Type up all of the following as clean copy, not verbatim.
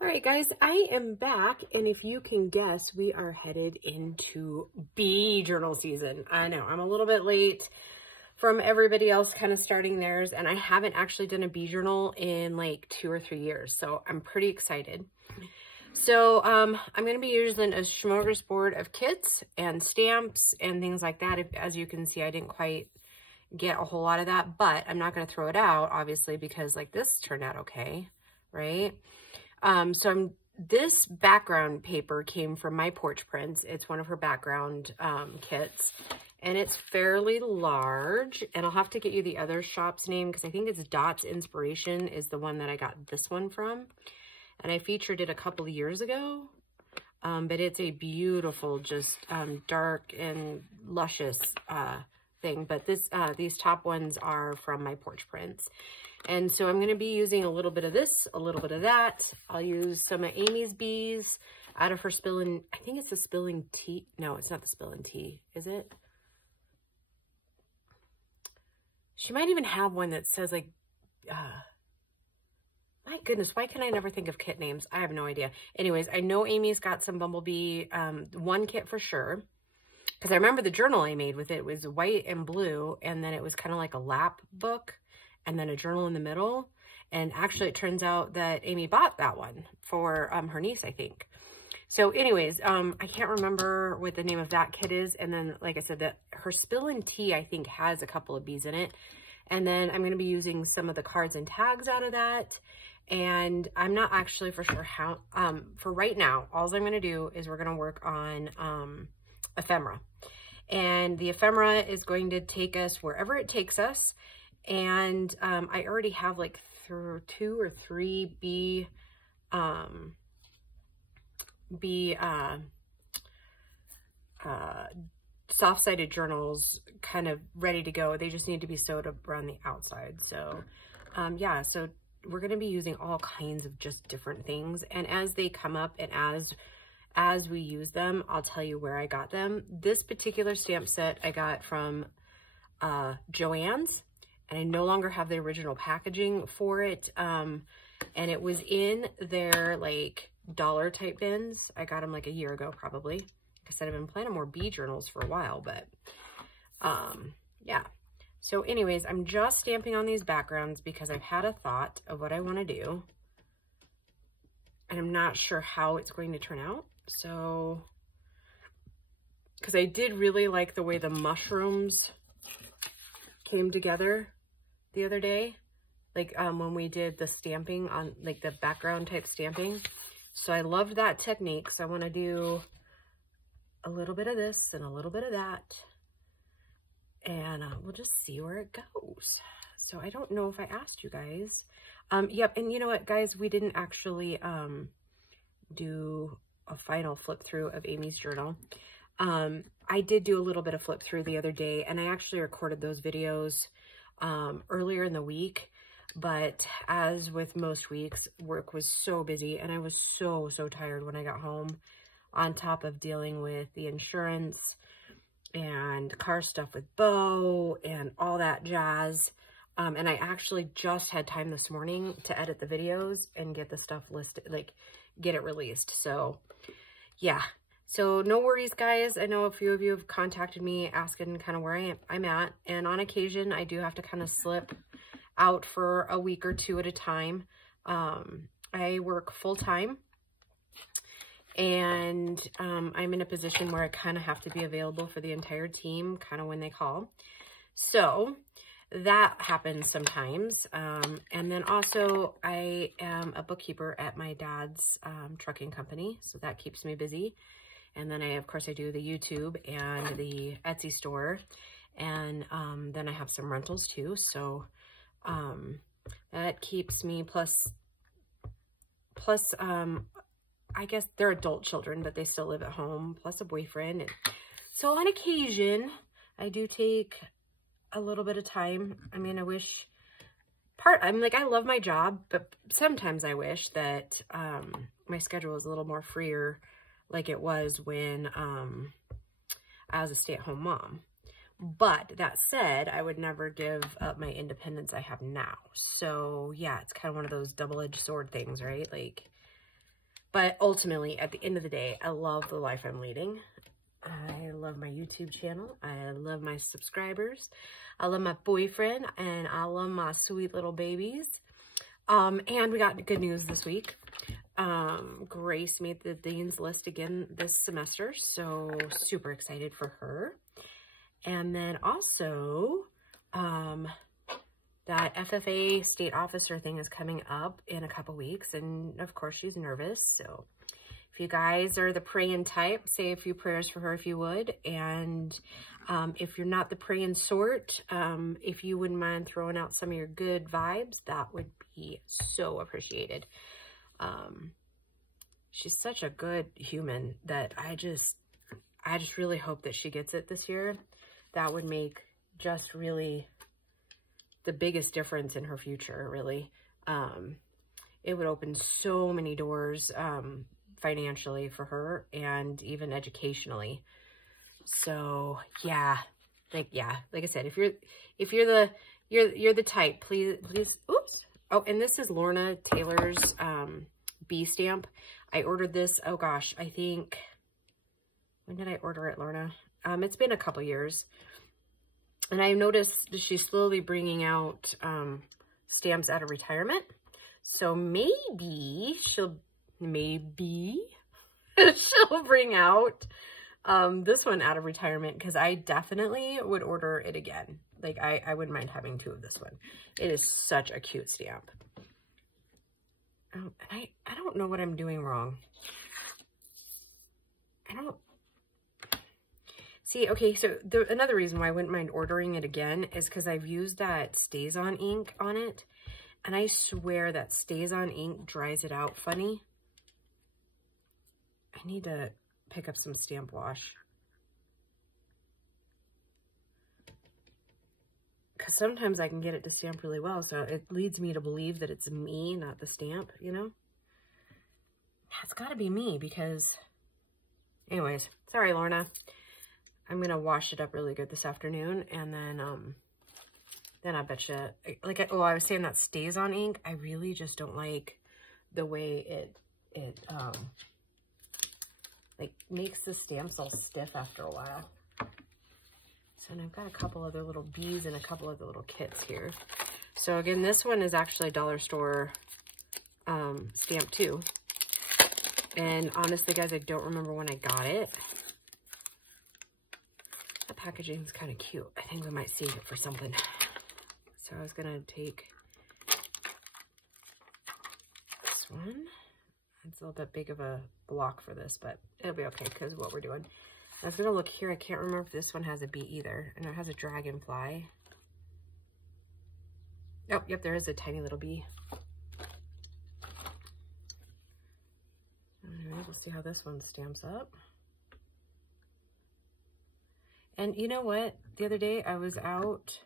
All right, guys, I am back, and if you can guess, we are headed into bee journal season. I know, I'm a little bit late from everybody else kind of starting theirs, and I haven't actually done a bee journal in like 2 or 3 years, so I'm pretty excited. So I'm going to be using a smorgasbord of kits and stamps and things like that. As you can see, I didn't quite get a whole lot of that, but I'm not going to throw it out, obviously, because like this turned out okay, right? This background paper came from My Porch Prints. It's one of her background kits, and it's fairly large, and I'll have to get you the other shop's name because I think it's Dot's Inspiration is the one that I got this one from, and I featured it a couple of years ago, but it's a beautiful, just dark and luscious thing, but these top ones are from My Porch Prints. And so I'm going to be using a little bit of this, a little bit of that. I'll use some of Amy's bees out of her Spillin', I think it's the Spilling Tea. No, it's not the Spilling Tea, is it? She might even have one that says like, my goodness, why can I never think of kit names? I have no idea. Anyways, I know Amy's got some Bumblebee, one kit for sure. Because I remember the journal I made with it was white and blue, and then it was kind of like a lap book, and then a journal in the middle. And actually, it turns out that Amy bought that one for her niece, I think. So anyways, I can't remember what the name of that kit is. And then, like I said, that her Spillin' Tea, I think, has a couple of bees in it. And then I'm going to be using some of the cards and tags out of that. And I'm not actually for sure how, for right now, all I'm going to do is we're going to work on ephemera. And the ephemera is going to take us wherever it takes us. And I already have like 2 or 3 bee soft-sided journals kind of ready to go. They just need to be sewed up around the outside. So yeah, so we're going to be using all kinds of just different things. And as they come up and as we use them, I'll tell you where I got them. This particular stamp set I got from Joann's, and I no longer have the original packaging for it. And it was in their like dollar type bins. I got them like a year ago, probably. Like I said, I've been planning more bee journals for a while, but yeah. So anyways, I'm just stamping on these backgrounds because I've had a thought of what I want to do, and I'm not sure how it's going to turn out. So, because I did really like the way the mushrooms came together the other day, like when we did the stamping on like the background type stamping. So I loved that technique. So I want to do a little bit of this and a little bit of that, and we'll just see where it goes. So I don't know if I asked you guys. Yep, and you know what, guys, we didn't actually do a final flip through of Amy's journal. I did do a little bit of flip through the other day, and I actually recorded those videos earlier in the week, but as with most weeks, work was so busy, and I was so tired when I got home, on top of dealing with the insurance and car stuff with Bo and all that jazz. And I actually just had time this morning to edit the videos and get the stuff listed, like get it released. So yeah, so no worries, guys. I know a few of you have contacted me asking kind of where I'm at. And on occasion, I do have to kind of slip out for a week or 2 at a time. I work full time, and I'm in a position where I kind of have to be available for the entire team kind of when they call. So that happens sometimes. And then also I am a bookkeeper at my dad's trucking company. So that keeps me busy. And then of course I do the YouTube and the Etsy store. And then I have some rentals too. So that keeps me plus I guess they're adult children, but they still live at home, plus a boyfriend. And so on occasion, I do take a little bit of time. I mean, I'm like, I love my job, but sometimes I wish that my schedule was a little more freer like it was when I was a stay-at-home mom. But that said, I would never give up my independence I have now. So yeah, it's kind of one of those double-edged sword things, right? Like, But ultimately, at the end of the day, I love the life I'm leading. I love my YouTube channel. I love my subscribers. I love my boyfriend, and I love my sweet little babies. And we got good news this week. Grace made the Dean's List again this semester, so super excited for her. And then also, that FFA state officer thing is coming up in a couple weeks, and of course she's nervous, so if you guys are the praying type, say a few prayers for her if you would. And if you're not the praying sort, if you wouldn't mind throwing out some of your good vibes, that would be so appreciated. She's such a good human that I just really hope that she gets it this year. That would make just really the biggest difference in her future, really. It would open so many doors financially for her and even educationally. So yeah, like I said, if you're the type, please, oops. Oh, and this is Lorna Taylor's bee stamp. I ordered this, oh gosh, I think, when did I order it, Lorna? It's been a couple years. And I noticed that she's slowly bringing out stamps out of retirement. So maybe she'll bring out this one out of retirement, because I definitely would order it again. Like, I wouldn't mind having 2 of this one. It is such a cute stamp. I don't know what I'm doing wrong. See, okay, so another reason why I wouldn't mind ordering it again is because I've used that Stays On ink on it, and I swear that Stays On ink dries it out funny. I need to pick up some stamp wash. Because sometimes I can get it to stamp really well, so it leads me to believe that it's me, not the stamp, you know? It's got to be me, because... Anyways, sorry, Lorna. I'm going to wash it up really good this afternoon, and then I bet you, like, I was saying that Stays On ink, I really just don't like the way it like, makes the stamps all stiff after a while. So, and I've got a couple other little bees and a couple other little kits here. So, again, this one is actually a dollar store stamp, too. And honestly, guys, I don't remember when I got it. The packaging is kind of cute. I think we might save it for something. So I was going to take this one. It's a little bit big of a block for this, but it'll be okay because of what we're doing. I was going to look here. I can't remember if this one has a bee either. And it has a dragonfly. Oh, yep, there is a tiny little bee. Alright, we'll see how this one stamps up. And you know what? The other day I was out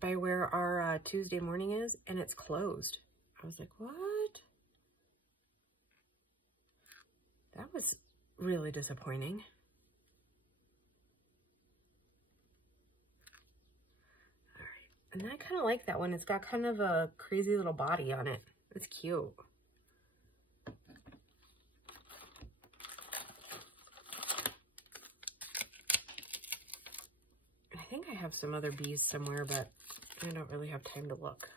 by where our Tuesday morning is, and it's closed. I was like, what? That was really disappointing. All right. And I kind of like that one. It's got kind of a crazy little body on it. It's cute. I think I have some other bees somewhere, but I don't really have time to look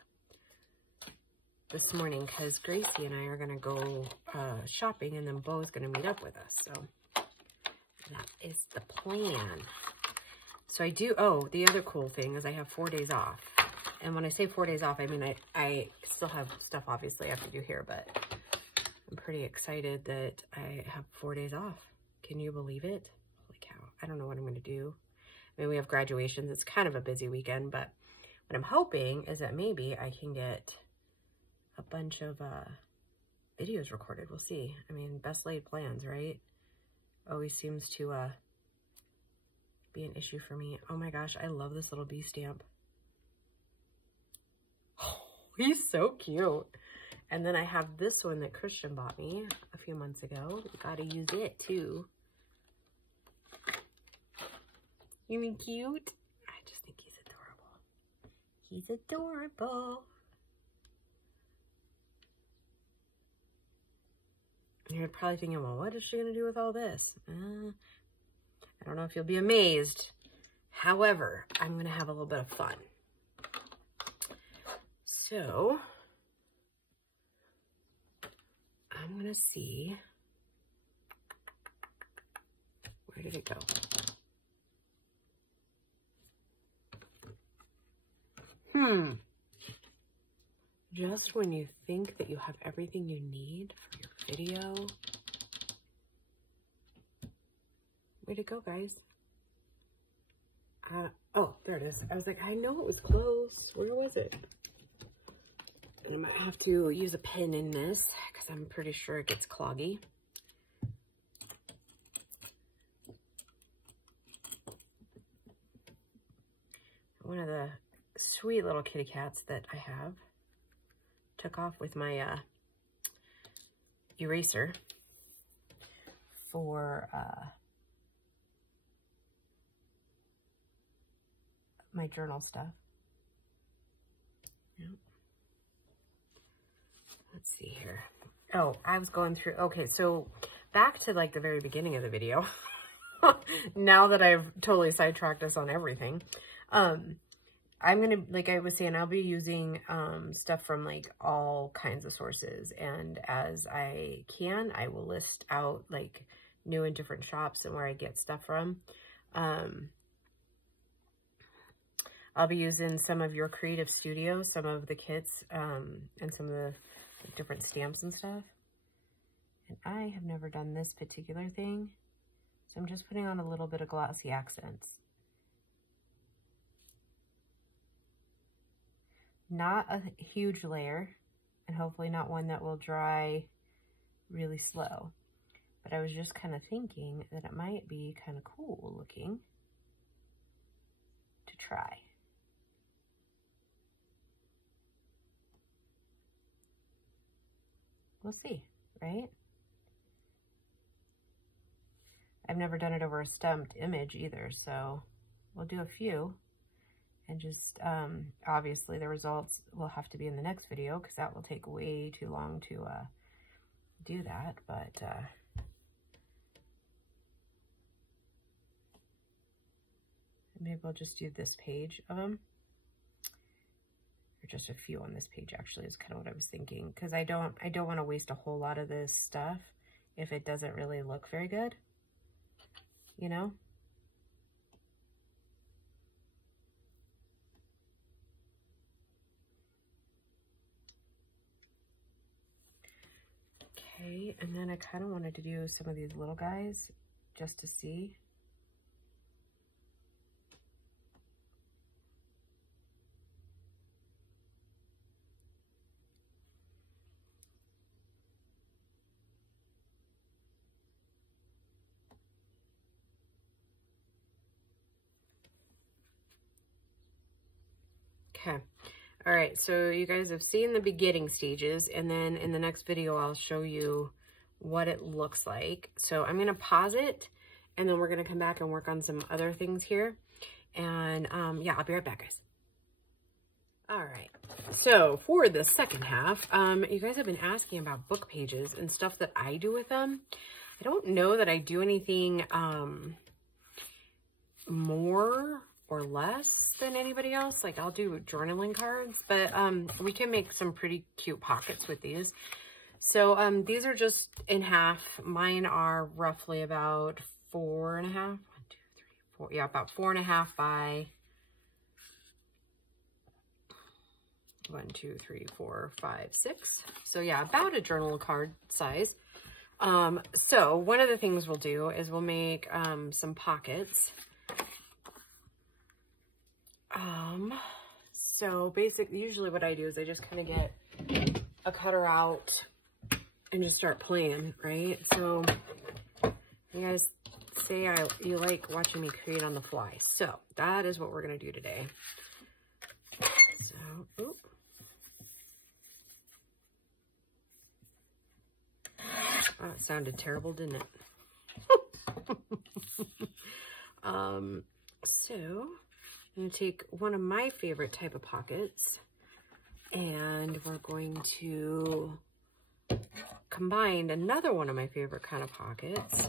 this morning because Gracie and I are going to go shopping, and then Bo's going to meet up with us. So that is the plan. So I do, oh, the other cool thing is I have 4 days off. And when I say 4 days off, I mean I still have stuff obviously I have to do here, but I'm pretty excited that I have 4 days off. Can you believe it? Holy cow. I don't know what I'm going to do. I mean, we have graduations. It's kind of a busy weekend, but what I'm hoping is that maybe I can get a bunch of videos recorded. We'll see. I mean, best laid plans, right? Always seems to be an issue for me. Oh my gosh, I love this little bee stamp. Oh, he's so cute. And then I have this one that Christian bought me a few months ago. Gotta use it too. Isn't he cute? I just think he's adorable. He's adorable. You're probably thinking, well, what is she going to do with all this? I don't know if you'll be amazed. However, I'm going to have a little bit of fun. So, I'm going to see, where did it go? Just when you think that you have everything you need for your video. Where'd it go, guys? Oh, there it is. I was like, I know it was close. Where was it? And I might have to use a pen in this because I'm pretty sure it gets cloggy. One of the sweet little kitty cats that I have took off with my eraser for my journal stuff. Yep. Let's see here. Oh, I was going through, okay, so back to like the very beginning of the video. Now that I've totally sidetracked us on everything. I'm going to, like I was saying, I'll be using stuff from like all kinds of sources. And as I can, I will list out like new and different shops and where I get stuff from. I'll be using some of Your Creative Studio, some of the kits, and some of the different stamps and stuff. And I have never done this particular thing, so I'm just putting on a little bit of glossy accents. Not a huge layer, and hopefully not one that will dry really slow. But I was just kind of thinking that it might be kind of cool looking to try. We'll see, right? I've never done it over a stamped image either, so we'll do a few. And just, obviously the results will have to be in the next video because that will take way too long to do that. But maybe we'll just do this page of them. Or just a few on this page actually is kind of what I was thinking. Because I don't want to waste a whole lot of this stuff if it doesn't really look very good. You know? Okay, and then I kind of wanted to do some of these little guys just to see. Okay. All right, so you guys have seen the beginning stages, and then in the next video, I'll show you what it looks like. So I'm gonna pause it, and then we're gonna come back and work on some other things here. And yeah, I'll be right back, guys. All right, so for the second half, you guys have been asking about book pages and stuff that I do with them. I don't know that I do anything more or less than anybody else. Like I'll do journaling cards, but we can make some pretty cute pockets with these. So these are just in half. Mine are roughly about 4.5. 1, 2, 3, 4. Yeah, about 4.5 by 1, 2, 3, 4, 5, 6. So yeah, about a journal card size. So one of the things we'll do is we'll make some pockets. So basically, usually what I do is I just kind of get a cutter out and just start playing, right? So you guys say you like watching me create on the fly. So that is what we're going to do today. So, oop. Oh, it sounded terrible, didn't it? So I'm going to take one of my favorite type of pockets, and we're going to combined another one of my favorite kind of pockets.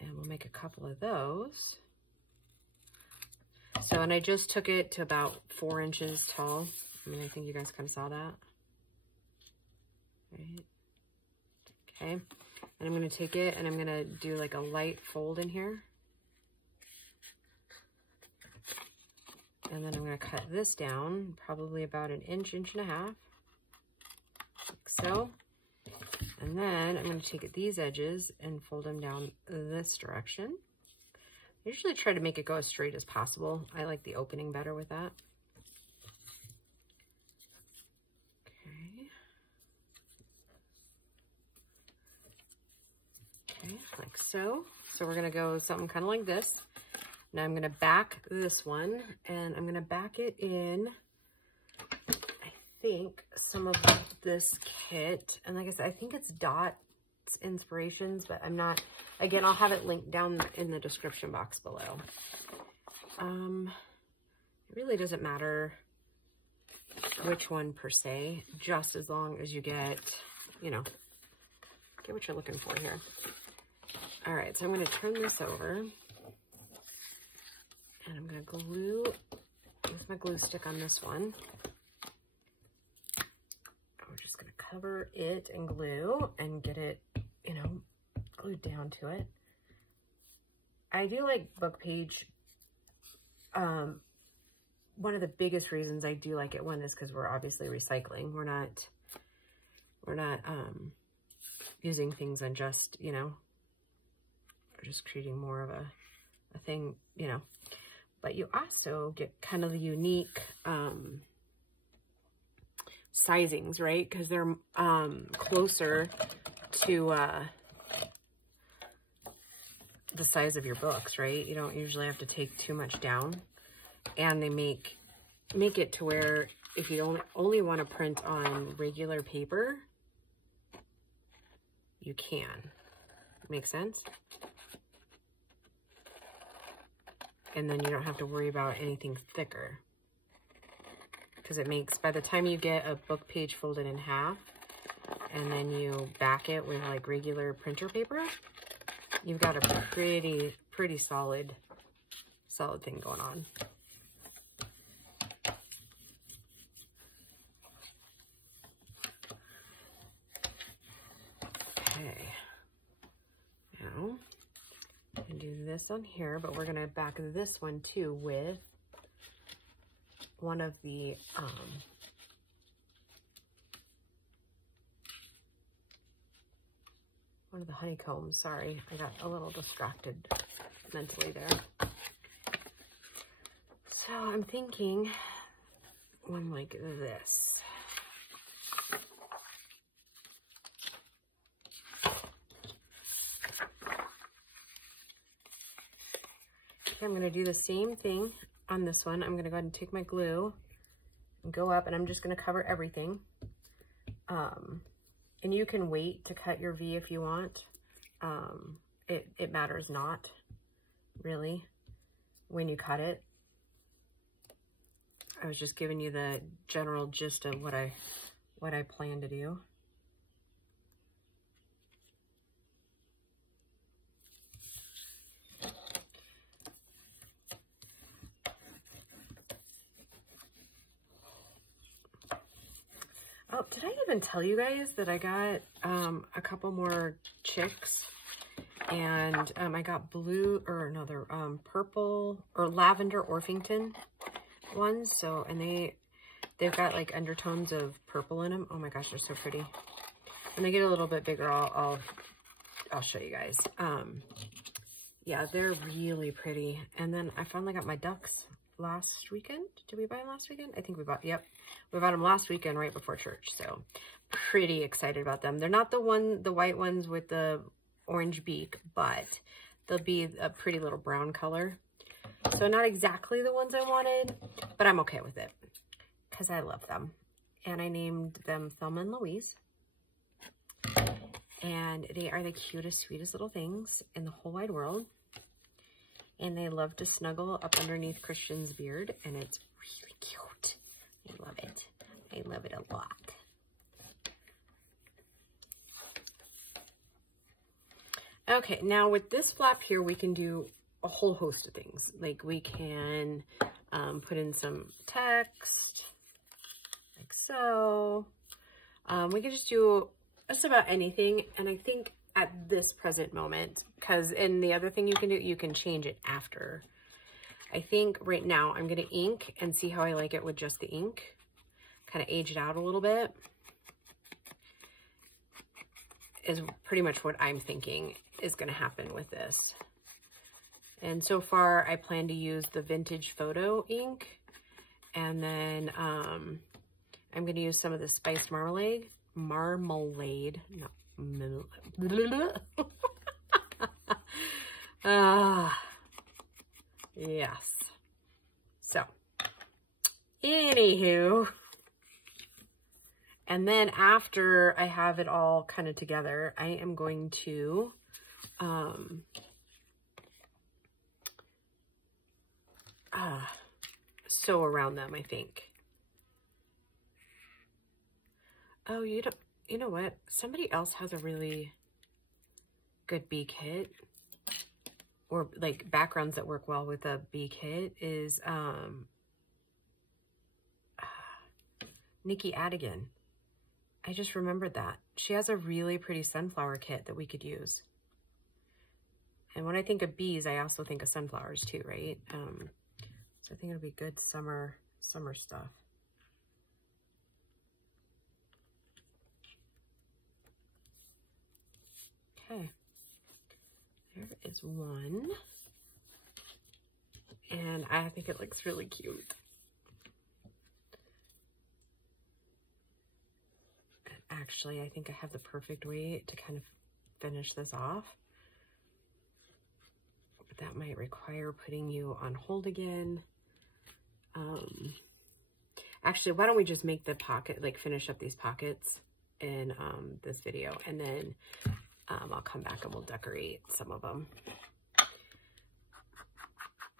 And we'll make a couple of those. So, and I just took it to about 4 inches tall. I mean, I think you guys kind of saw that. Right. Okay. And I'm going to take it and I'm going to do like a light fold in here. And then I'm going to cut this down probably about an inch, inch and a half. Like so. And then I'm going to take these edges and fold them down this direction. I usually try to make it go as straight as possible. I like the opening better with that. Okay, like so. So we're going to go something kind of like this. Now I'm going to back this one, and I'm going to back it in, I think, some of this kit. And like I said, I think it's Dot Inspirations, but I'm not, again, I'll have it linked down in the description box below. It really doesn't matter which one per se, just as long as you get, you know, get what you're looking for here. All right, so I'm going to turn this over, and I'm going to glue with my glue stick on this one. We're just going to cover it in glue and get it, you know, glued down to it. I do like book page. One of the biggest reasons I do like it, one is because we're obviously recycling. We're not using things and just, you know, we're just creating more of a thing, you know. But you also get kind of the unique sizings, right? Because they're closer to the size of your books, right? You don't usually have to take too much down. And they make it to where if you only want to print on regular paper, you can. Make sense? And then you don't have to worry about anything thicker. Because it makes, by the time you get a book page folded in half, and then you back it with like regular printer paper, you've got a pretty solid thing going on. Okay, now I can do this on here, but we're gonna back this one too with one of the honeycombs. Sorry, I got a little distracted mentally there. So I'm thinking one like this. I'm going to do the same thing on this one. I'm going to go ahead and take my glue and go up, and I'm just going to cover everything. And you can wait to cut your V if you want. It matters not, really, when you cut it. I was just giving you the general gist of what I plan to do. Oh, did I even tell you guys that I got a couple more chicks, and I got blue, or no, they're purple or lavender Orpington ones. So, and they've got like undertones of purple in them. Oh my gosh, they're so pretty. When they get a little bit bigger, I'll show you guys. Yeah, they're really pretty. And then I finally got my ducks last weekend. Did we buy them last weekend? I think we bought, yep. We bought them last weekend right before church. So pretty excited about them. They're not the white ones with the orange beak, but they'll be a pretty little brown color. So not exactly the ones I wanted, but I'm okay with it because I love them. And I named them Thelma and Louise. And they are the cutest, sweetest little things in the whole wide world. And they love to snuggle up underneath Christian's beard, and it's really cute. a lot. Okay, now with this flap here, we can do a whole host of things. Like we can put in some text, like so. We can just do just about anything. And I think at this present moment, because in the other thing you can do, you can change it after. I think right now I'm going to ink and see how I like it with just the ink. Kind of age it out a little bit. Is pretty much what I'm thinking is going to happen with this. And so far I plan to use the vintage photo ink. And then I'm going to use some of the spiced marmalade. Yes. So, anywho, and then after I have it all kind of together, I am going to sew around them, I think. Oh, you know what? Somebody else has a really good bee kit, or like backgrounds that work well with a bee kit is Nikki Adigan. I just remembered that. She has a really pretty sunflower kit that we could use. And when I think of bees, I also think of sunflowers too, right? So I think it'll be good summer stuff. Okay, there is one. And I think it looks really cute. Actually, I think I have the perfect way to kind of finish this off. But that might require putting you on hold again. Actually, why don't we just make the pocket, like finish up these pockets in this video, and then I'll come back and we'll decorate some of them.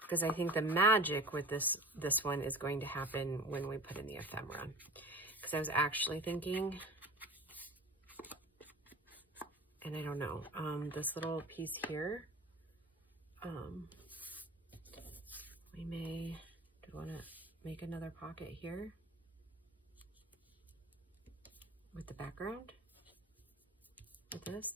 Because I think the magic with this one is going to happen when we put in the ephemera. Because I was actually thinking, and I don't know, this little piece here, we may, do you want to make another pocket here with the background with this?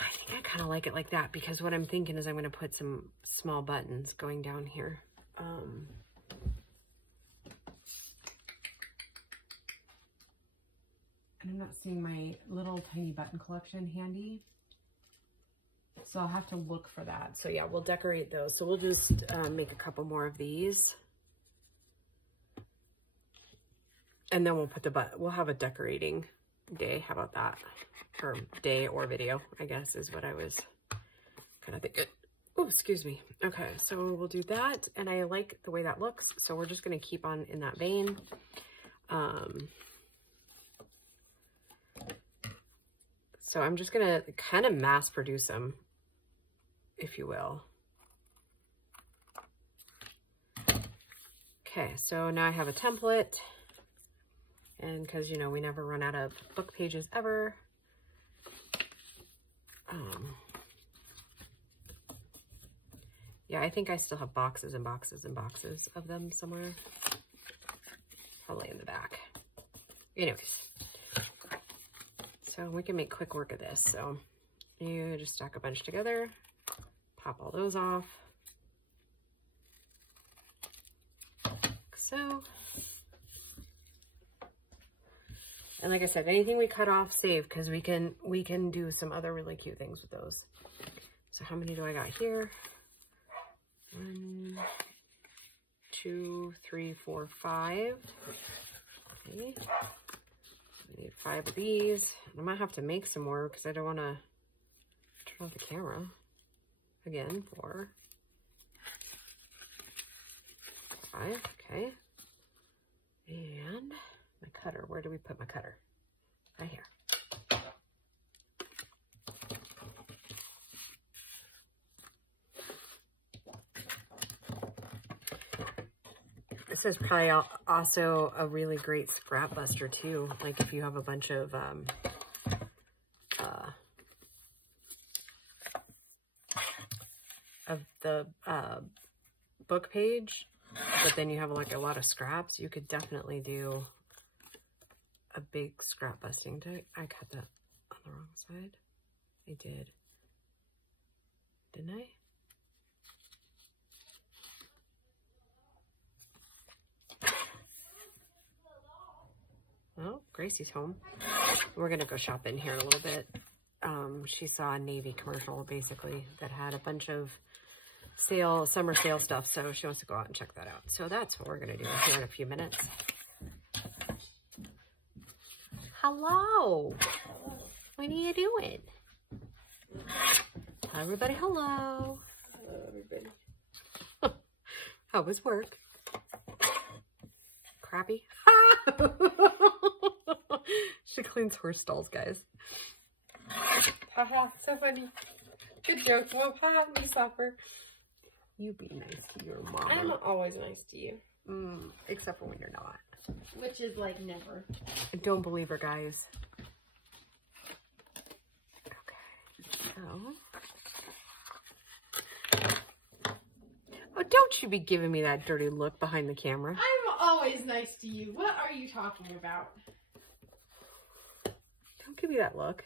I think I kind of like it like that, because what I'm thinking is I'm going to put some small buttons going down here. And I'm not seeing my little tiny button collection handy, so I'll have to look for that. So yeah, we'll decorate those. So we'll just make a couple more of these, and then we'll put we'll have a decorating day. How about that? Or day or video, I guess, is what I was kind of thinking. Oh, excuse me. Okay, so we'll do that, and I like the way that looks, so we're just going to keep on in that vein. So I'm just going to kind of mass produce them, if you will. Okay, so now I have a template, and because, you know, we never run out of book pages ever. Yeah, I think I still have boxes and boxes and boxes of them somewhere. Probably in the back. Anyways. So we can make quick work of this. So you just stack a bunch together, pop all those off. Like so. And like I said, anything we cut off, save, because we can do some other really cute things with those. So how many do I got here? 1, 2, 3, 4, 5. Okay. I need 5 of these. I might have to make some more because I don't want to turn off the camera again. 4, 5. Okay. And my cutter. Where do we put my cutter? Right here. This is probably also a really great scrap buster too. Like if you have a bunch of the book page, but then you have like a lot of scraps, you could definitely do a big scrap busting. I cut that on the wrong side? I did. Didn't I? Well, Gracie's home. We're going to go shopping here in a little bit. She saw a Navy commercial, basically, that had a bunch of summer sale stuff, so she wants to go out and check that out. So that's what we're going to do here in a few minutes. Hello. What are you doing? Hi, everybody. Hello. Hello, everybody. How was work? Crappy? She cleans horse stalls, guys. Haha, so funny. Good joke. Well, haha, you suffer. You be nice to your mom. I'm always nice to you. Except for when you're not. Which is like never. Don't believe her, guys. Okay, so. Oh, don't you be giving me that dirty look behind the camera. I'm always nice to you. What are you talking about? Don't give me that look.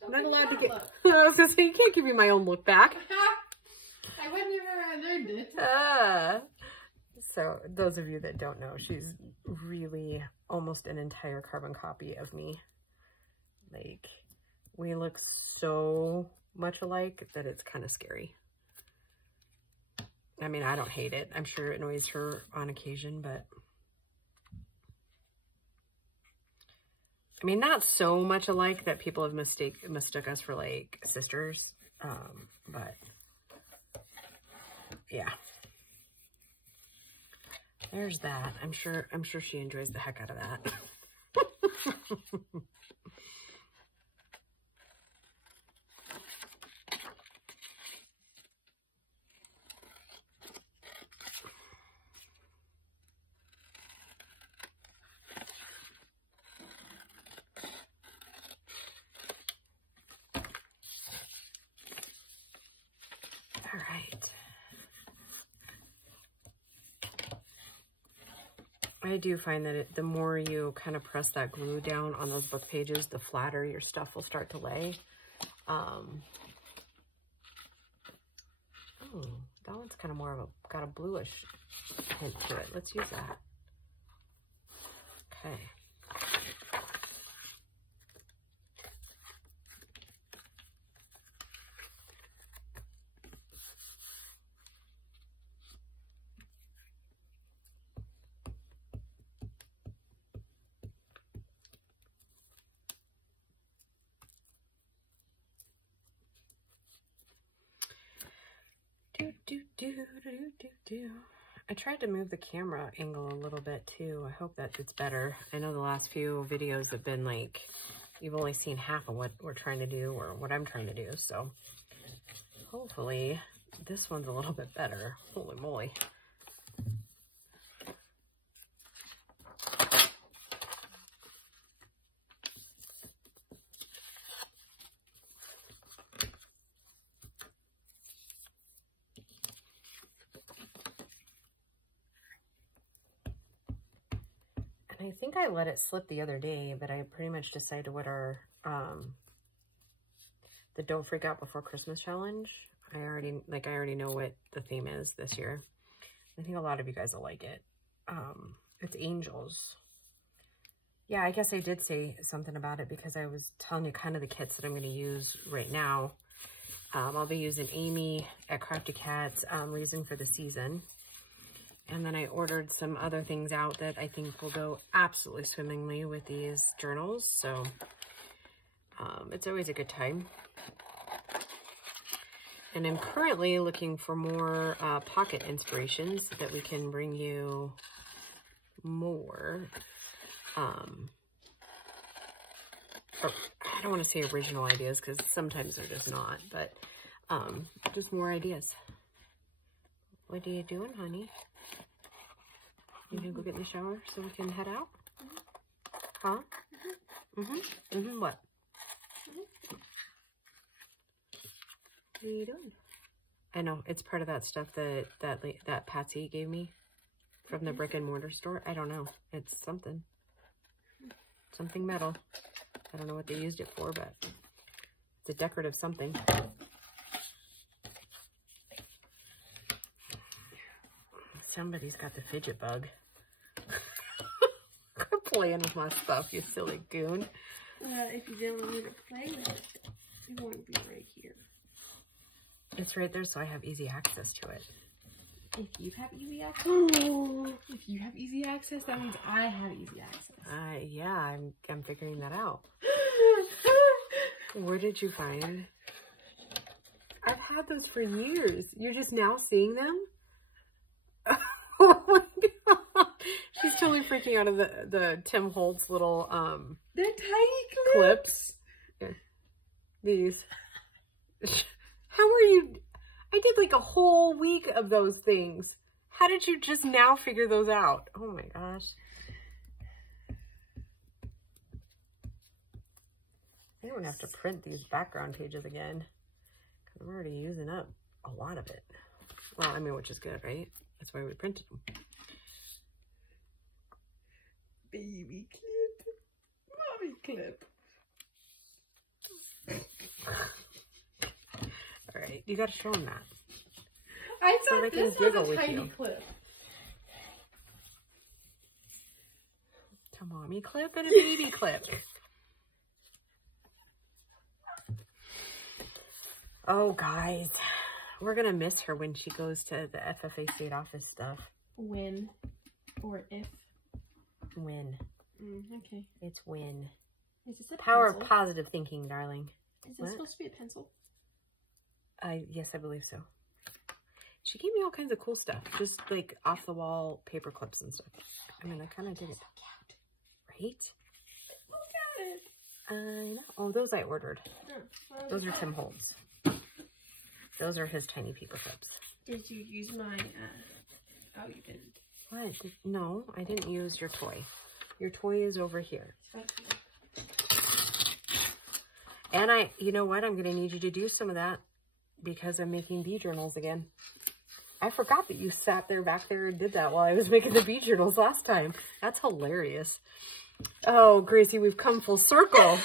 Don't I'm not allowed to that get. look. I was gonna say, you can't give me my own look back. I wouldn't have learned it. So, those of you that don't know, she's really almost an entire carbon copy of me. Like, we look so much alike that it's kind of scary. I mean, I don't hate it. I'm sure it annoys her on occasion, but I mean, not so much alike that people have mistook us for like sisters. But yeah, there's that. I'm sure she enjoys the heck out of that. All right. I do find that the more you kind of press that glue down on those book pages, the flatter your stuff will start to lay. Oh, that one's kind of more of got a bluish hint to it. Let's use that. Okay. I tried to move the camera angle a little bit too. I hope that it's better. I know the last few videos have been like, you've only seen half of what we're trying to do or what I'm trying to do. So hopefully this one's a little bit better. Holy moly. I think I let it slip the other day, but I pretty much decided what our, the Don't Freak Out Before Christmas challenge. I already know what the theme is this year. I think a lot of you guys will like it. It's angels. Yeah, I guess I did say something about it because I was telling you kind of the kits that I'm going to use right now. I'll be using Amy at Crafty Cats, Reason for the Season. And then I ordered some other things out that I think will go absolutely swimmingly with these journals. So it's always a good time. And I'm currently looking for more pocket inspirations so that we can bring you more. Or, I don't want to say original ideas because sometimes they're just not. But just more ideas. What are you doing, honey? You gonna go get in the shower so we can head out? Huh? What? What are you doing? I know, it's part of that stuff that Patsy gave me from the brick and mortar store. I don't know. It's something. Something metal. I don't know what they used it for, but it's a decorative something. Somebody's got the fidget bug. Quit playing with my stuff, you silly goon. If you didn't want me to play with it, it won't be right here. It's right there, so I have easy access to it. If you have easy access, if you have easy access, that means I have easy access. Yeah, I'm figuring that out. Where did you find? I've had those for years. You're just now seeing them? Oh my god. She's totally freaking out of the Tim Holtz little they're tiny clips. Yeah. These. How are you? I did like a whole week of those things. How did you just now figure those out? Oh my gosh. I don't have to print these background pages again. Because I'm already using up a lot of it. Well, I mean, which is good, right? That's why we printed them. Baby clip. Mommy clip. All right, you got to show them that. I So thought they this can giggle was a with tiny you. clip. A mommy clip and a baby clip. Oh, guys, we're going to miss her when she goes to the FFA state office stuff. When or if. When. Okay. It's when. Is this a Power pencil? of positive thinking, darling. Is this supposed to be a pencil? Yes, I believe so. She gave me all kinds of cool stuff. Just like off the wall paper clips and stuff. I mean, I kind of dig it. Right? Look at it. I know. Oh, those I ordered. Those are Tim Holtz. Those are his tiny paper clips. Did you use my, oh, you didn't. What? No, I didn't use your toy. Your toy is over here. And you know what? I'm going to need you to do some of that because I'm making bee journals again. I forgot that you sat there back there and did that while I was making the bee journals last time. That's hilarious. Oh, Gracie, we've come full circle.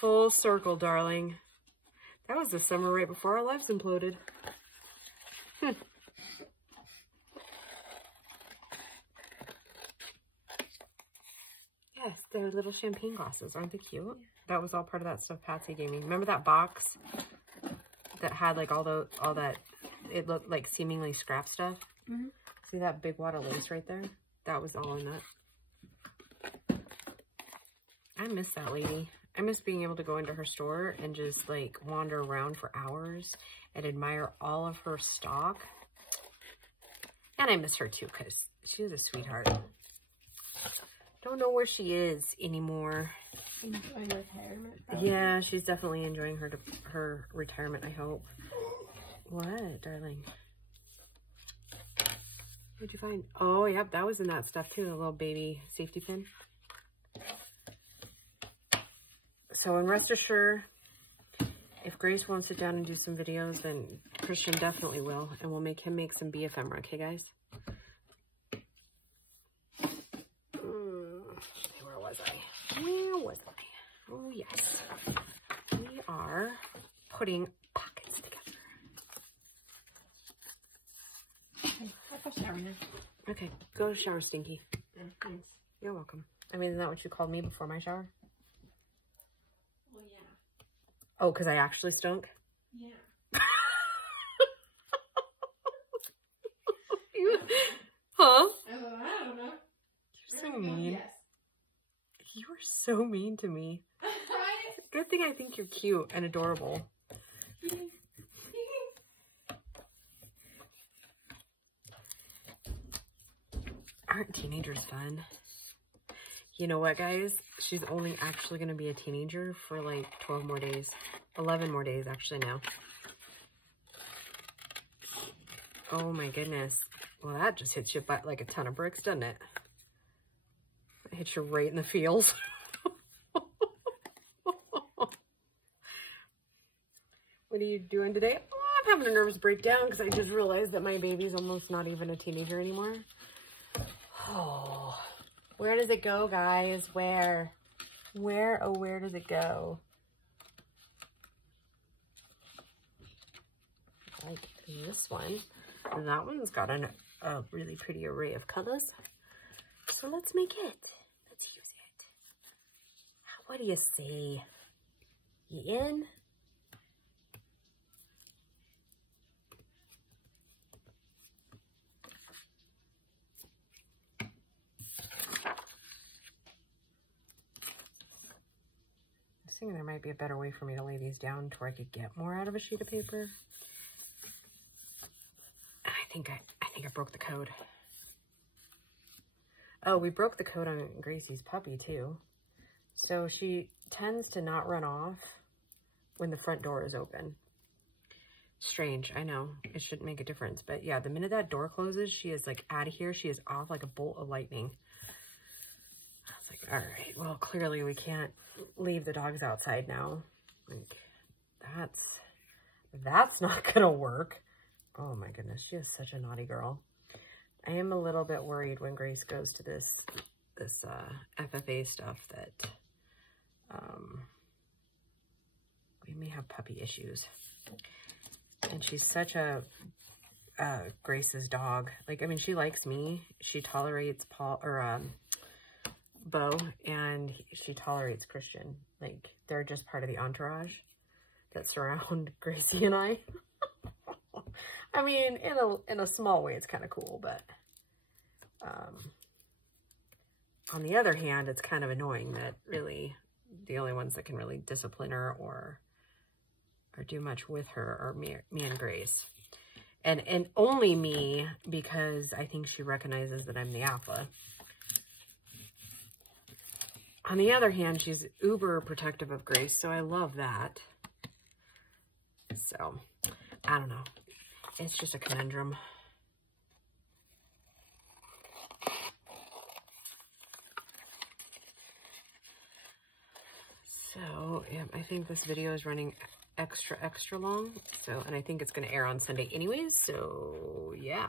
Full circle, darling. That was the summer right before our lives imploded. Yes, they're little champagne glasses. Aren't they cute? Yeah. That was all part of that stuff Patsy gave me. Remember that box that had like all that, it looked like seemingly scrap stuff? Mm-hmm. See that big wad of lace right there? That was all in that. I miss that lady. I miss being able to go into her store and just like wander around for hours and admire all of her stock. And I miss her too because she was a sweetheart. Don't know where she is anymore. Enjoying retirement. Probably. Yeah, she's definitely enjoying her retirement, I hope. What, darling? What'd you find? Oh, yep, that was in that stuff too, a little baby safety pin. So, and rest assured, if Grace won't sit down and do some videos, then Christian definitely will. And we'll make him make some bee ephemera, okay, guys? Where was I? Where was I? Oh, yes. We are putting pockets together. Okay, I'll go shower now. Okay, go shower, Stinky. Yeah, thanks. You're welcome. I mean, isn't that what you called me before my shower? Well, yeah. Oh, because I actually stunk? Yeah. Huh? I don't know. You're so mean. Yes. You are so mean to me. Good thing I think you're cute and adorable. Aren't teenagers fun? You know what, guys? She's only actually going to be a teenager for like 12 more days. 11 more days, actually, now. Oh, my goodness. Well, that just hits you by like a ton of bricks, doesn't it? It hits you right in the feels. What are you doing today? Oh, I'm having a nervous breakdown because I just realized that my baby's almost not even a teenager anymore. Oh, where does it go, guys? Where? Where, oh, where does it go? Like this one. And that one's got a really pretty array of colors. So let's make it. Let's use it. What do you say? You in? I was thinking there might be a better way for me to lay these down to where I could get more out of a sheet of paper. I think I broke the code. Oh, we broke the code on Gracie's puppy too. So she tends to not run off when the front door is open. Strange, I know. It shouldn't make a difference. But yeah, the minute that door closes, she is like out of here. She is off like a bolt of lightning. I was like, all right, well, clearly we can't leave the dogs outside now. Like, that's not gonna work. Oh my goodness, she is such a naughty girl. I am a little bit worried when Grace goes to this FFA stuff that we may have puppy issues. And she's such a Grace's dog. Like, I mean, she likes me. She tolerates Bo, and she tolerates Christian. Like, they're just part of the entourage that surround Gracie and I. I mean, in a small way, it's kind of cool, but on the other hand, it's kind of annoying that really the only ones that can really discipline her or do much with her are me and Grace. And only me, because I think she recognizes that I'm the alpha. On the other hand, she's uber protective of Grace, so I love that. So, I don't know. It's just a conundrum. So, yeah, I think this video is running extra long. So, and I think it's going to air on Sunday anyways. So, yeah.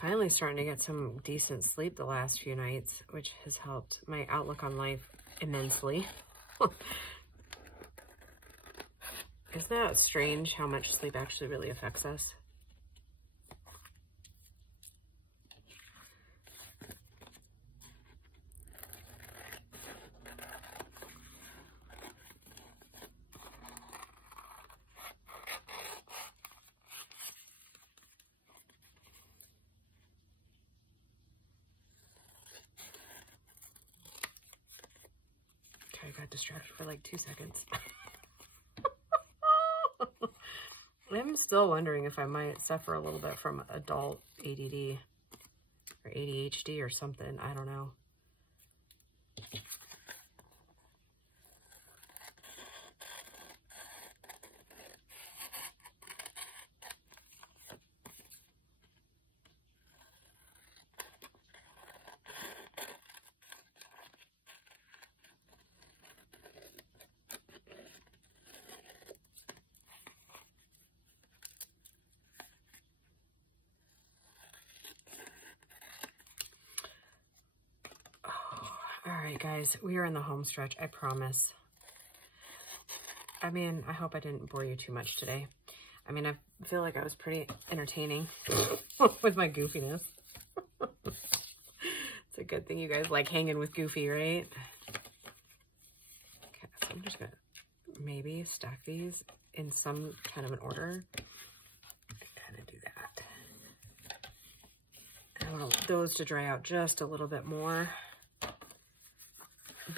Finally starting to get some decent sleep the last few nights, which has helped my outlook on life immensely. Isn't that strange how much sleep actually really affects us? I got distracted for like 2 seconds. I'm still wondering if I might suffer a little bit from adult ADD or ADHD or something. I don't know. All right, guys, we are in the home stretch, I promise. I mean, I hope I didn't bore you too much today. I mean, I feel like I was pretty entertaining with my goofiness. It's a good thing you guys like hanging with Goofy, right? Okay, so I'm just gonna maybe stack these in some kind of an order. Kind of do that. I want those to dry out just a little bit more,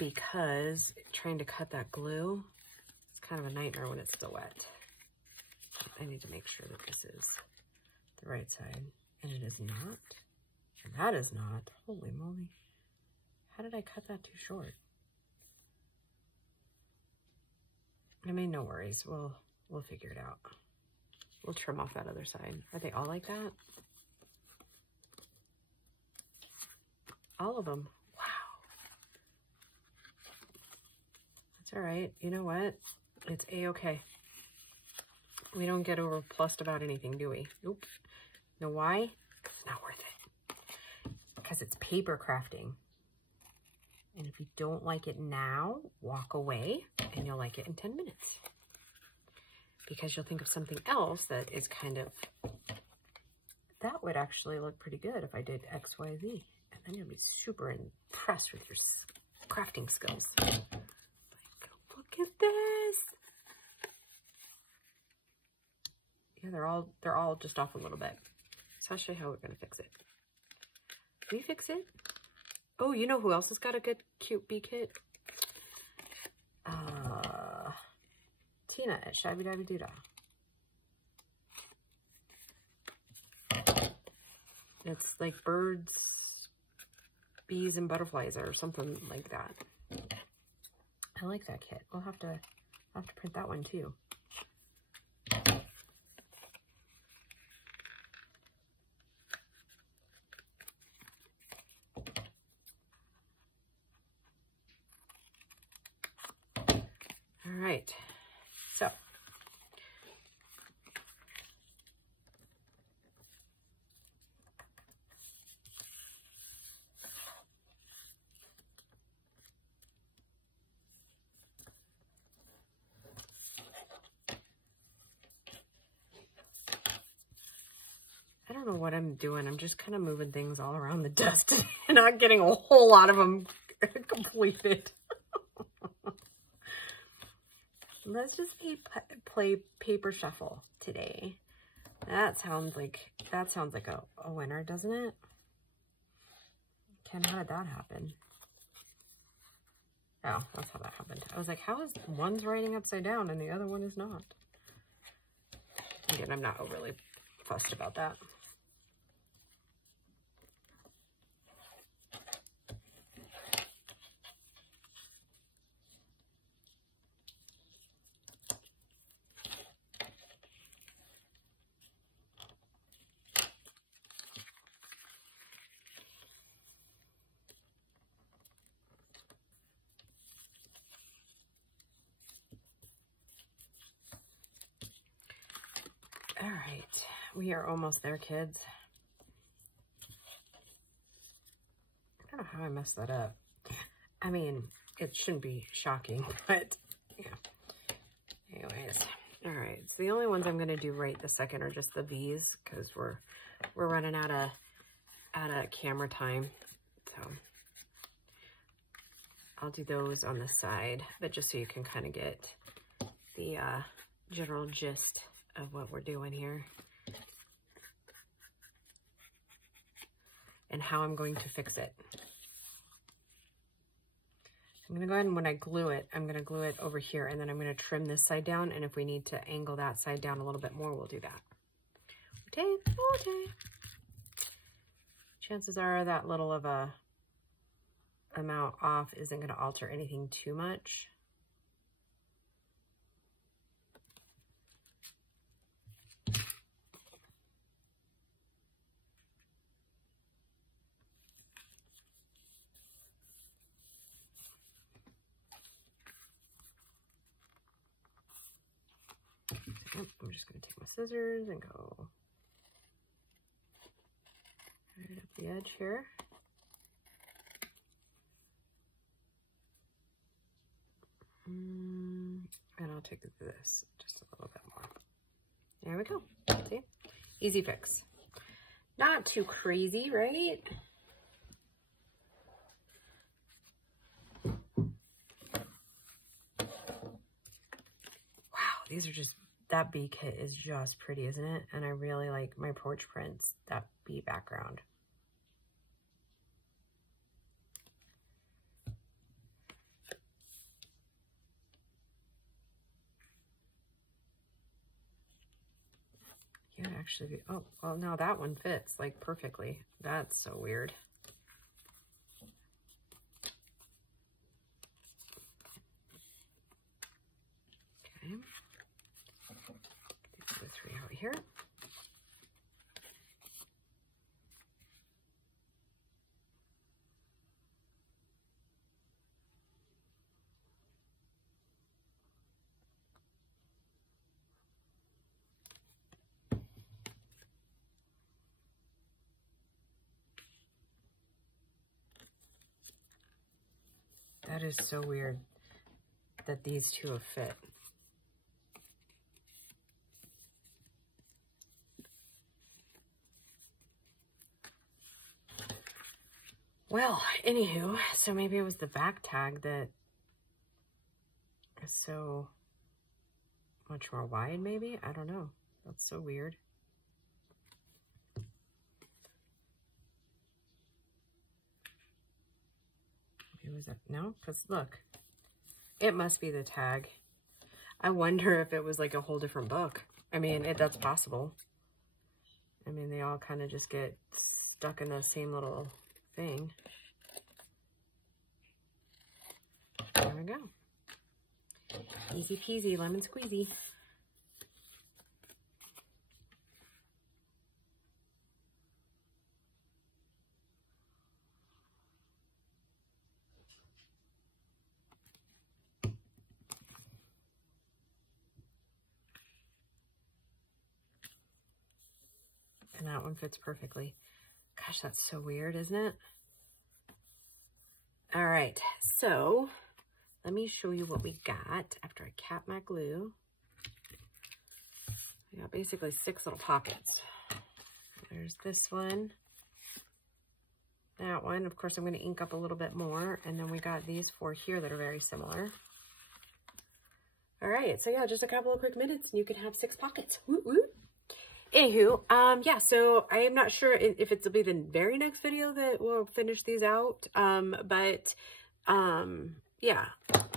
because trying to cut that glue, it's kind of a nightmare when it's still wet. I need to make sure that this is the right side, and it is not, and that is not. Holy moly. How did I cut that too short? I mean, no worries. We'll figure it out. We'll trim off that other side. Are they all like that? All of them. Wow. That's all right. You know what? It's a-okay. We don't get overplussed about anything, do we? Nope. Know why? Because it's not worth it. Because it's paper crafting. And if you don't like it now, walk away and you'll like it in 10 minutes. Because you'll think of something else that is kind of, that would actually look pretty good if I did X, Y, Z. And then you'll be super impressed with your crafting skills. Like, look at this. Yeah, they're all just off a little bit. So I'll show you how we're gonna fix it. Can you fix it? Oh, you know who else has got a good, cute bee kit? Tina at Shabby Dabby Doodah. It's like birds, bees, and butterflies or something like that. I like that kit. I'll have to print that one too. All right, so I don't know what I'm doing. I'm just kind of moving things all around the desk and not getting a whole lot of them completed. Let's just play paper shuffle today. That sounds like a winner, doesn't it? Ken, how did that happen? Oh, that's how that happened. I was like, how is one's writing upside down and the other one is not? Again, I'm not overly fussed about that. All right, we are almost there, kids. I don't know how I messed that up. I mean, it shouldn't be shocking, but yeah. Anyways, all right. So the only ones I'm gonna do right this second are just the V's because we're running out of camera time. So I'll do those on the side, but just so you can kind of get the general gist of what we're doing here and how I'm going to fix it. I'm going to go ahead and when I glue it, I'm going to glue it over here and then I'm going to trim this side down, and if we need to angle that side down a little bit more, we'll do that. Okay, okay. Chances are that little of a amount off isn't going to alter anything too much. I'm just going to take my scissors and go right up the edge here. And I'll take this just a little bit more. There we go. See? Easy fix. Not too crazy, right? Wow, these are just, that bee kit is just pretty, isn't it? And I really like my porch prints, that bee background. can't actually be, oh, well, no, that one fits like perfectly. That's so weird. Okay. These are the 3 out here. That is so weird that these 2 have fit. Well, anywho, so maybe it was the back tag that is so much more wide, maybe? I don't know. That's so weird. Maybe was that? No? Because look, it must be the tag. I wonder if it was like a whole different book. I mean, that's possible. I mean, they all kind of just get stuck in the same little thing. There we go. Easy peasy, lemon squeezy. And that one fits perfectly. Gosh, that's so weird, isn't it? All right, so let me show you what we got after I cap my glue. I got basically 6 little pockets. There's this one, that one. Of course, I'm going to ink up a little bit more. And then we got these 4 here that are very similar. All right, so yeah, just a couple of quick minutes and you can have 6 pockets. Woo woo. Anywho, yeah, so I am not sure if it'll be the very next video that we'll finish these out. Yeah,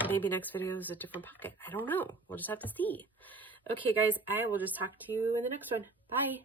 maybe next video is a different pocket. I don't know. We'll just have to see. Okay, guys, I will just talk to you in the next one. Bye.